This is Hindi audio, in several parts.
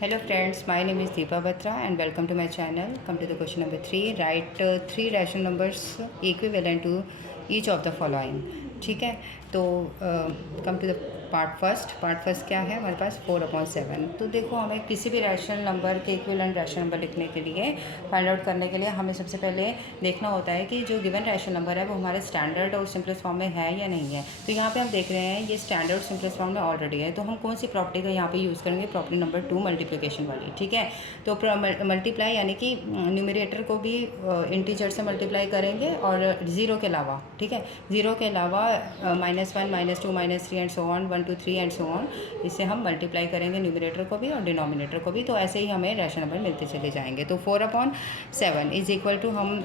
Hello friends, my name is Deepa Batra and welcome to my channel. Come to the question number 3. Write three rational numbers equivalent to each of the following. ठीक है, तो come to the part first क्या है हमारे पास 4/7। तो देखो, हमें किसी भी रैशनल नंबर के इक्विवेलेंट रैशनल नंबर लिखने के लिए, फाइंड आउट करने के लिए हमें सबसे पहले देखना होता है कि जो गिवन रैशनल नंबर है वो हमारे स्टैंडर्ड और सिंपलेस्ट फॉर्म में है या नहीं है। तो यहाँ पे हम देख रहे हैं ये स्टैंडर्ड सिंपलेस्ट फॉर्म में ऑलरेडी है, तो हम कौन सी प्रॉपर्टी का यहाँ पे यूज़ करेंगे? प्रॉपर्टी नंबर 2, मल्टीप्लिकेशन वाली। ठीक है, तो मल्टीप्लाई यानी कि न्यूमरेटर को भी इंटीजर से मल्टीप्लाई करेंगे और ज़ीरो के अलावा, ठीक है, ज़ीरो के अलावा -1, -2, -3 and so on, 1 2 3 and so on, इससे हम मल्टीप्लाई करेंगे न्यूमरेटर को भी और डिनोमिनेटर को भी। तो ऐसे ही हमें रैशनल नंबर मिलते चले जाएंगे। तो 4/7 इज इक्वल टू हम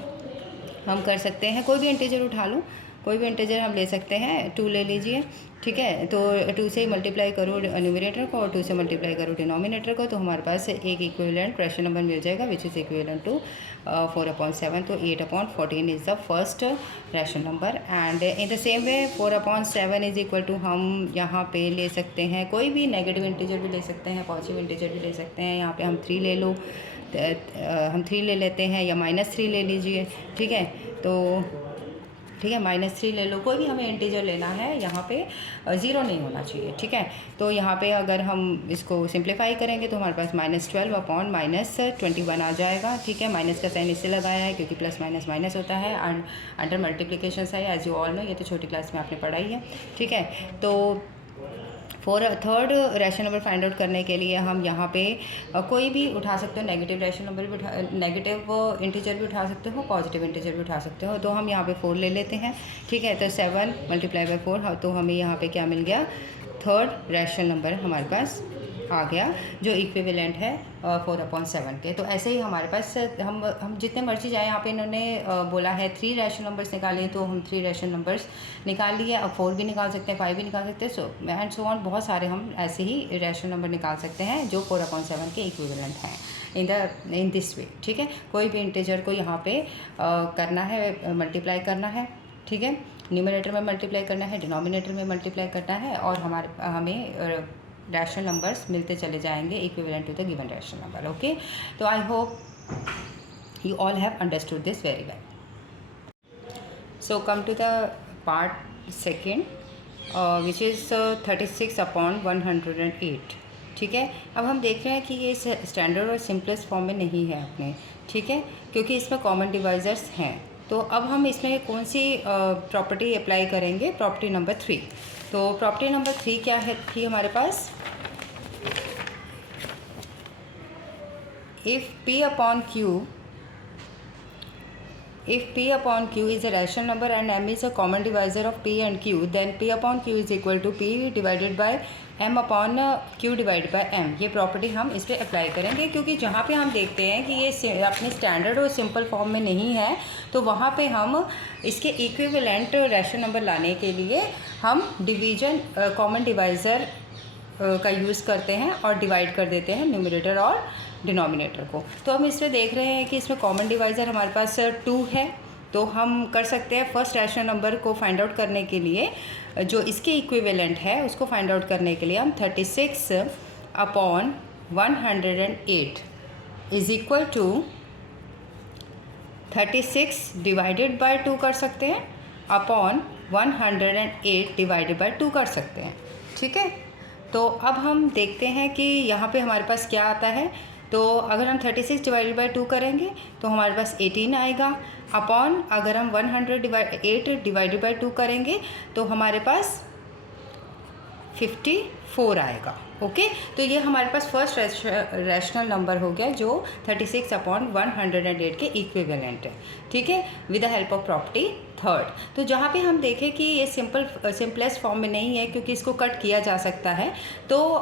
कर सकते हैं, कोई भी इंटीजर उठा लूँ, कोई भी इंटीजर हम ले सकते हैं। 2 ले लीजिए, ठीक है, तो 2 से मल्टीप्लाई करो न्यूमरेटर को और 2 से मल्टीप्लाई करो डिनोमिनेटर को, तो हमारे पास एक इक्विवेलेंट रैशनल नंबर मिल जाएगा विच इज़ इक्विवेलेंट टू 4/7। तो 8/14 is the first rational number. And in the same way 4/7 is equal to हम यहाँ पे ले सकते हैं कोई भी नेगेटिव इंटीजर भी ले सकते हैं, पॉजिटिव इंटीजर भी ले सकते हैं। यहाँ पे हम 3 ले लो, हम 3 ले लेते हैं, या -3 ले लीजिए, ठीक है, तो ठीक है, -3 ले लो, कोई भी हमें इंटीजर लेना है। यहाँ पे 0 नहीं होना चाहिए, ठीक है। तो यहाँ पे अगर हम इसको सिंप्लीफाई करेंगे तो हमारे पास -12/-21 आ जाएगा, ठीक है। माइनस का साइन इससे लगाया है क्योंकि प्लस माइनस माइनस होता है and under multiplication sign, as you all know, ये तो छोटी क्लास में आपने पढ़ाई है, ठीक है। तो third rational number find out करने के लिए हम यहाँ पे कोई भी उठा सकते हो, नेगेटिव रैशनल नंबर भी नेगेटिव इंटीजर भी उठा सकते हो, पॉजिटिव इंटीजर भी उठा सकते हो। तो हम यहाँ पे 4 ले लेते हैं, ठीक है। तो 7 × 4, तो हमें यहाँ पे क्या मिल गया? थर्ड रैशनल नंबर हमारे पास आ गया जो इक्विवेलेंट है 4/7 के। तो ऐसे ही हमारे पास हम जितने मर्जी जाए, यहाँ पे इन्होंने बोला है 3 रैशनल नंबर्स निकालें, तो हम 3 रैशनल नंबर्स निकाल लिए। अब 4 भी निकाल सकते हैं, 5 भी निकाल सकते हैं, सो एंड सो ऑन, बहुत सारे हम ऐसे ही रैशनल नंबर निकाल सकते हैं जो 4/7 के इक्विवेलेंट हैं इन दिस वे, ठीक है। कोई भी इंटीजर को यहाँ पे करना है, मल्टीप्लाई करना है, ठीक है, न्यूमरेटर में मल्टीप्लाई करना है, डिनोमिनेटर में मल्टीप्लाई करना है, और हमें रैशनल नंबर्स मिलते चले जाएंगे equivalent to the given rational number. Okay, तो I hope you all have understood this very well. So come to the part second, which is 36/108, ठीक है। अब हम देख रहे हैं कि ये स्टैंडर्ड और सिंपलेस्ट फॉर्म में नहीं है अपने, ठीक है, क्योंकि इसमें कॉमन डिवाइजर्स हैं। तो अब हम इसमें कौन सी प्रॉपर्टी अप्लाई करेंगे? Property number 3। तो प्रॉपर्टी नंबर 3 क्या है थी हमारे पास? If P upon Q is a rational number and M is a common divisor of P and Q, then P upon Q is equal to P divided by M upon Q divided by M। ये प्रॉपर्टी हम इस पर अप्लाई करेंगे, क्योंकि जहाँ पे हम देखते हैं कि ये अपने स्टैंडर्ड और सिंपल फॉर्म में नहीं है, तो वहाँ पे हम इसके इक्विवेलेंट रैशनल नंबर लाने के लिए हम डिवीजन कॉमन डिवाइज़र का यूज़ करते हैं और डिवाइड कर देते हैं न्यूमरेटर और डिनोमिनेटर को। तो हम इसमें देख रहे हैं कि इसमें कॉमन डिवाइज़र हमारे पास 2 है, तो हम कर सकते हैं फर्स्ट रैशनल नंबर को फाइंड आउट करने के लिए, जो इसके इक्विवेलेंट है उसको फाइंड आउट करने के लिए हम 36/108 is equal to 36 divided by 2 कर सकते हैं, अपॉन 108 डिवाइडेड बाय 2 कर सकते हैं, ठीक है। तो अब हम देखते हैं कि यहाँ पे हमारे पास क्या आता है। तो अगर हम 36 डिवाइडेड बाय 2 करेंगे तो हमारे पास 18 आएगा, अपॉन अगर हम 108 डिवाइडेड बाय 2 करेंगे तो हमारे पास 54 आएगा। ओके, तो ये हमारे पास फर्स्ट रैशनल नंबर हो गया जो 36/108 के इक्विवेलेंट है, ठीक है, with the help of property third. तो जहाँ पे हम देखें कि ये सिंपलेस्ट फॉर्म में नहीं है क्योंकि इसको कट किया जा सकता है, तो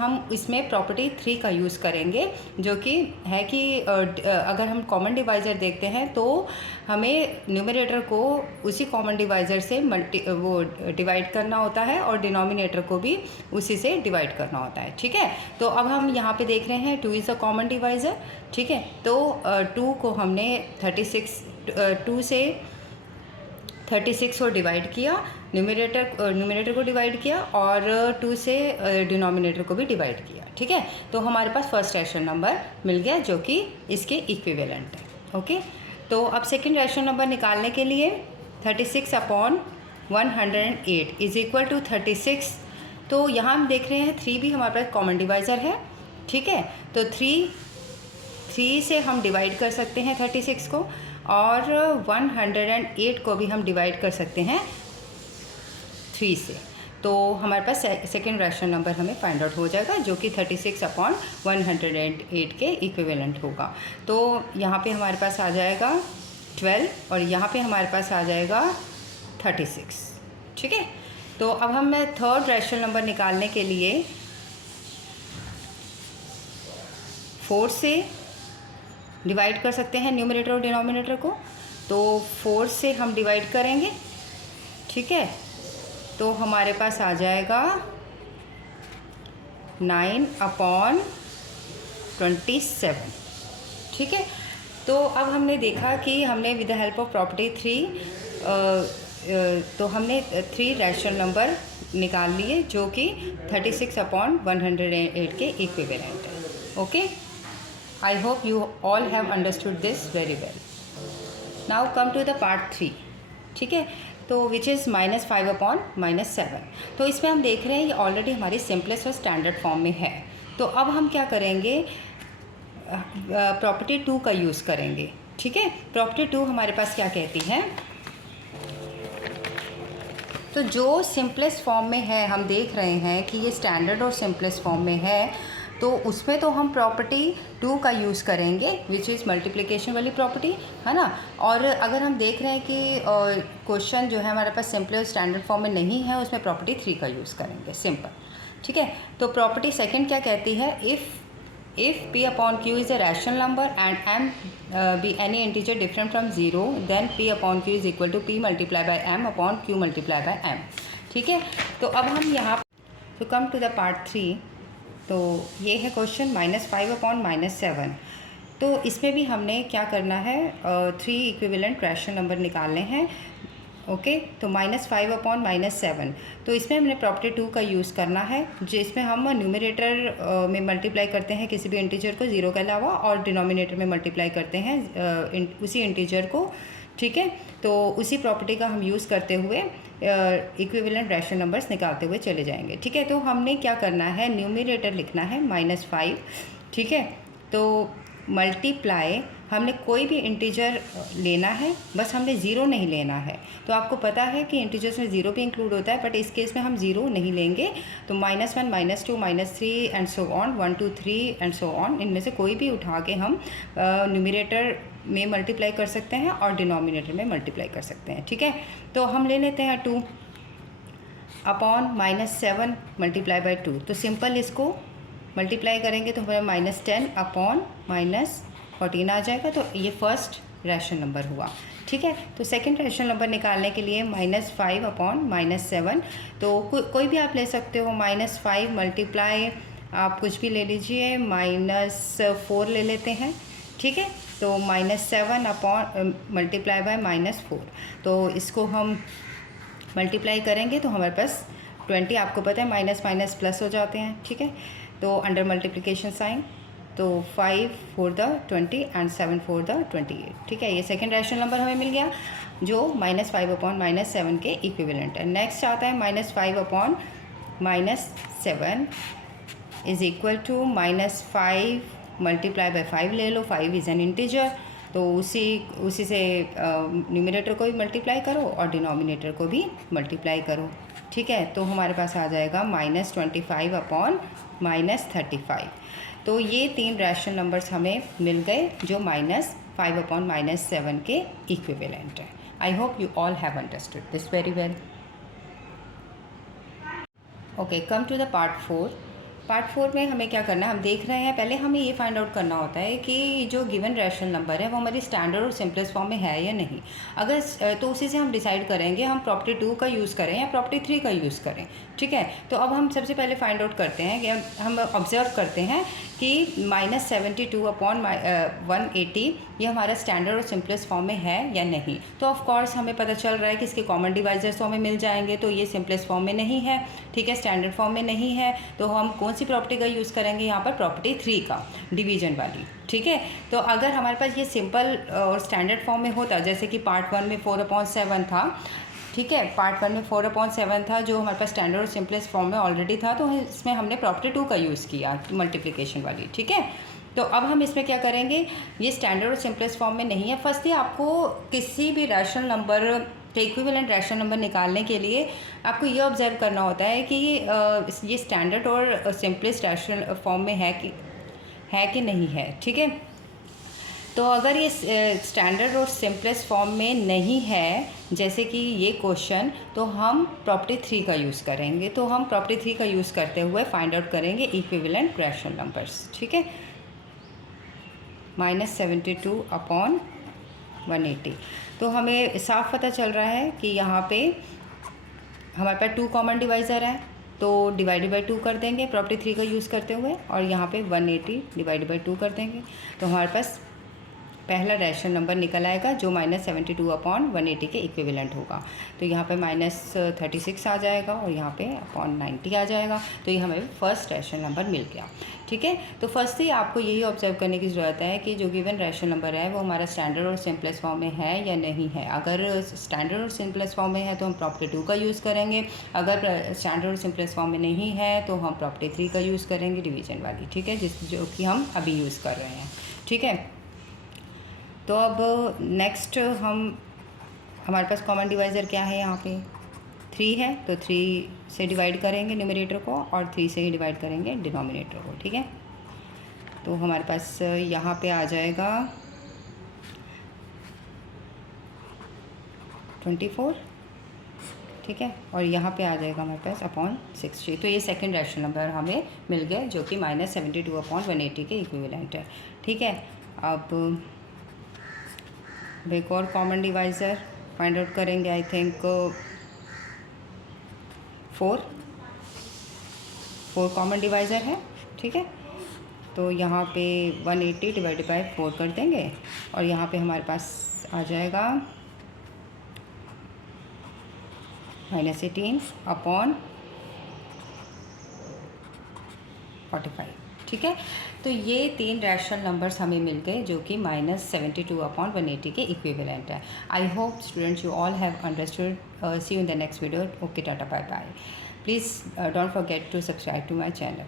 हम इसमें प्रॉपर्टी 3 का यूज़ करेंगे, जो कि है कि अगर हम कॉमन डिवाइज़र देखते हैं तो हमें न्यूमरेटर को उसी कॉमन डिवाइज़र से डिवाइड करना होता है और डिनोमिनेटर को भी उसी से डिवाइड करना होता है, ठीक है। तो अब हम यहाँ पे देख रहे हैं 2 इज़ अ कॉमन डिवाइज़र, ठीक है। तो 2 को हमने 2 से 36 को डिवाइड किया, न्यूमरेटर को डिवाइड किया और 2 से डिनोमिनेटर को भी डिवाइड किया, ठीक है। तो हमारे पास फर्स्ट रैशनल नंबर मिल गया जो कि इसके इक्विवेलेंट है। ओके, तो अब सेकेंड रैशनल नंबर निकालने के लिए 36/108 इज इक्वल टू 36। तो यहाँ हम देख रहे हैं 3 भी हमारे पास कॉमन डिवाइज़र है, ठीक है। तो 3 से हम डिवाइड कर सकते हैं 36 को, और 108 को भी हम डिवाइड कर सकते हैं 3 से। तो हमारे पास सेकेंड रैशनल नंबर हमें फाइंड आउट हो जाएगा जो कि 36/108 के इक्विवेलेंट होगा। तो यहाँ पे हमारे पास आ जाएगा 12 और यहाँ पे हमारे पास आ जाएगा 36, ठीक है। तो अब हम थर्ड रैशनल नंबर निकालने के लिए 4 से डिवाइड कर सकते हैं न्यूमरेटर और डिनोमिनेटर को। तो 4 से हम डिवाइड करेंगे, ठीक है। तो हमारे पास आ जाएगा 9/27, ठीक है। तो अब हमने देखा कि हमने with the help of property 3 तो हमने 3 रैशनल नंबर निकाल लिए जो कि 36/108 के इक्विवेलेंट है। Okay, I hope you all have understood this very well. Now come to the part 3, ठीक है। तो विच इज़ -5/-7। तो इसमें हम देख रहे हैं ये ऑलरेडी हमारी सिंपलेस्ट और स्टैंडर्ड फॉर्म में है। तो अब हम क्या करेंगे, प्रॉपर्टी 2 का यूज़ करेंगे, ठीक है। प्रॉपर्टी 2 हमारे पास क्या कहती है, तो जो सिंपलेस्ट फॉर्म में है, हम देख रहे हैं कि ये स्टैंडर्ड और सिंपलेस्ट फॉर्म में है, तो उसमें तो हम प्रॉपर्टी 2 का यूज़ करेंगे विच इज़ मल्टीप्लिकेशन वाली प्रॉपर्टी, है ना। और अगर हम देख रहे हैं कि क्वेश्चन जो है हमारे पास सिंपल और स्टैंडर्ड फॉर्म में नहीं है, उसमें प्रॉपर्टी 3 का यूज़ करेंगे, सिंपल, ठीक है। तो प्रॉपर्टी सेकंड क्या कहती है, if P/Q is a rational number and M be any integer different from 0, then P/Q is equal to P multiply by M/Q multiply by M, ठीक है। तो अब हम यहाँ तो कम टू द पार्ट 3। तो ये है क्वेश्चन -5/-7। तो इसमें भी हमने क्या करना है, 3 इक्विवेलेंट रैशनल नंबर निकालने हैं। ओके, तो -5/-7। तो इसमें हमने प्रॉपर्टी 2 का यूज़ करना है, जिसमें हम न्यूमरेटर में मल्टीप्लाई करते हैं किसी भी इंटीजर को 0 के अलावा, और डिनोमिनेटर में मल्टीप्लाई करते हैं उसी इंटीजर को, ठीक है। तो उसी प्रॉपर्टी का हम यूज़ करते हुए इक्विवेलेंट रैशनल नंबर्स निकालते हुए चले जाएंगे, ठीक है। तो हमने क्या करना है, न्यूमरेटर लिखना है -5, ठीक है। तो मल्टीप्लाई, हमने कोई भी इंटीजर लेना है, बस हमने 0 नहीं लेना है। तो आपको पता है कि इंटीजर्स में 0 भी इंक्लूड होता है, बट इस केस में हम 0 नहीं लेंगे। तो -1, -2, -3 and so on, 1, 2, 3 and so on, इनमें से कोई भी उठा के हम न्यूमरेटर में मल्टीप्लाई कर सकते हैं और डिनोमिनेटर में मल्टीप्लाई कर सकते हैं, ठीक है। तो हम ले लेते हैं 2/-7 मल्टीप्लाई बाई 2। तो सिंपल इसको मल्टीप्लाई करेंगे तो हमारा -10/-14 आ जाएगा। तो ये फर्स्ट रैशनल नंबर हुआ, ठीक है। तो सेकंड रैशनल नंबर निकालने के लिए -5/-7, तो कोई भी आप ले सकते हो। -5 मल्टीप्लाई आप कुछ भी ले लीजिए, -4 ले लेते हैं, ठीक है। तो -7 मल्टीप्लाई बाय -4। तो इसको हम मल्टीप्लाई करेंगे तो हमारे पास 20, आपको पता है माइनस माइनस प्लस हो जाते हैं, ठीक है। तो अंडर मल्टीप्लिकेशन साइन, तो 5 4 द 20 एंड 7 4 द 28, ठीक है। ये सेकंड रैशनल नंबर हमें मिल गया जो -5/-7 के इक्विवेलेंट है। नेक्स्ट आता है -5/-7 is equal to -5 multiply by 5 ले लो, 5 इज़ एन इंटीजर, तो उसी से न्यूमरेटर को भी मल्टीप्लाई करो और डिनोमिनेटर को भी मल्टीप्लाई करो, ठीक है। तो हमारे पास आ जाएगा -25/-35। तो ये 3 रैशनल नंबर्स हमें मिल गए जो -5/-7 के इक्विवेलेंट है। I hope you all have understood this very well. Okay, come to the part 4। Part 4 में हमें क्या करना है, हम देख रहे हैं, पहले हमें ये फाइंड आउट करना होता है कि जो गिवन रैशनल नंबर है वो हमारी स्टैंडर्ड और सिंपलेस्ट फॉर्म में है या नहीं। अगर तो उसी से हम डिसाइड करेंगे हम प्रॉपर्टी 2 का यूज़ करें या प्रॉपर्टी 3 का यूज़ करें, ठीक है। तो अब हम सबसे पहले फाइंड आउट करते हैं कि हम ऑब्जर्व करते हैं कि -72/180 ये हमारा स्टैंडर्ड और सिंपलेस्ट फॉर्म में है या नहीं। तो ऑफ कोर्स हमें पता चल रहा है कि इसके कॉमन डिवाइजर्स तो हमें मिल जाएंगे, तो ये सिंपलेस्ट फॉर्म में नहीं है, ठीक है, स्टैंडर्ड फॉर्म में नहीं है। तो हम कौन सी प्रॉपर्टी का यूज़ करेंगे यहाँ पर, प्रॉपर्टी 3 का, डिवीजन वाली, ठीक है। तो अगर हमारे पास ये सिंपल और स्टैंडर्ड फॉर्म में होता, जैसे कि पार्ट 1 में 4/7 था, ठीक है, पार्ट 1 में 4/7 था जो हमारे पास स्टैंडर्ड और सिंपलेस्ट फॉर्म में ऑलरेडी था, तो इसमें हमने प्रॉपर्टी 2 का यूज़ किया, मल्टीप्लिकेशन वाली, ठीक है। तो अब हम इसमें क्या करेंगे, ये स्टैंडर्ड और सिंपलेस्ट फॉर्म में नहीं है। फर्स्ट ही आपको किसी भी रैशनल नंबर के इक्विवेलेंट रैशनल नंबर निकालने के लिए आपको ये ऑब्जर्व करना होता है कि ये स्टैंडर्ड और सिंपलेस्ट रैशनल फॉर्म में है कि नहीं है, ठीक है। तो अगर ये स्टैंडर्ड और सिंपलेस्ट फॉर्म में नहीं है, जैसे कि ये क्वेश्चन, तो हम प्रॉपर्टी 3 का यूज़ करेंगे। तो हम प्रॉपर्टी 3 का यूज़ करते हुए फाइंड आउट करेंगे इक्विवेलेंट रैशनल नंबर्स, ठीक है। -72/180, तो हमें साफ पता चल रहा है कि यहाँ पे हमारे पास 2 कॉमन डिवाइज़र है, तो डिवाइडेड बाई 2 कर देंगे प्रॉपर्टी 3 का यूज़ करते हुए, और यहाँ पे 180 डिवाइडेड बाई 2 कर देंगे, तो हमारे पास पहला रैशनल नंबर निकल आएगा जो -72/180 के इक्विवेलेंट होगा। तो यहाँ पे -36 आ जाएगा और यहाँ पे /90 आ जाएगा। तो ये हमें फर्स्ट रैशनल नंबर मिल गया, ठीक है। तो फर्स्ट ही आपको यही ऑब्जर्व करने की ज़रूरत है कि जो गिवन रैशनल नंबर है वो हमारा स्टैंडर्ड और सिंपलेस्ट फॉर्म में है या नहीं है। अगर स्टैंडर्ड और सिंपलेस्ट फॉर्म में है तो हम प्रॉपर्टी 2 का यूज़ करेंगे, अगर स्टैंडर्ड और सिंपलेस्ट फॉर्म में नहीं है तो हम प्रॉपर्टी 3 का यूज़ करेंगे, डिवीजन वाली, ठीक है, जो कि हम अभी यूज़ कर रहे हैं, ठीक है। तो अब नेक्स्ट हमारे पास कॉमन डिवाइज़र क्या है, यहाँ पे 3 है, तो 3 से डिवाइड करेंगे न्यूमरेटर को और 3 से ही डिवाइड करेंगे डिनोमिनेटर को, ठीक है। तो हमारे पास यहाँ पे आ जाएगा 24, ठीक है, और यहाँ पे आ जाएगा हमारे पास /60। तो ये सेकंड रैशनल नंबर हमें मिल गया जो कि -72/180 के इक्विवेलेंट है, ठीक है। अब एक और कॉमन डिवाइज़र फाइंड आउट करेंगे, आई थिंक 4 कॉमन डिवाइज़र है, ठीक है। तो यहाँ पे 180 डिवाइडेड बाई 4 कर देंगे और यहाँ पे हमारे पास आ जाएगा -18/45, ठीक है। तो ये 3 रैशनल नंबर्स हमें मिल गए जो कि -72/180 के इक्विवेलेंट है। I hope students you all have understood. See you in the next video. Okay, tata, bye bye. Please don't forget to subscribe to my channel.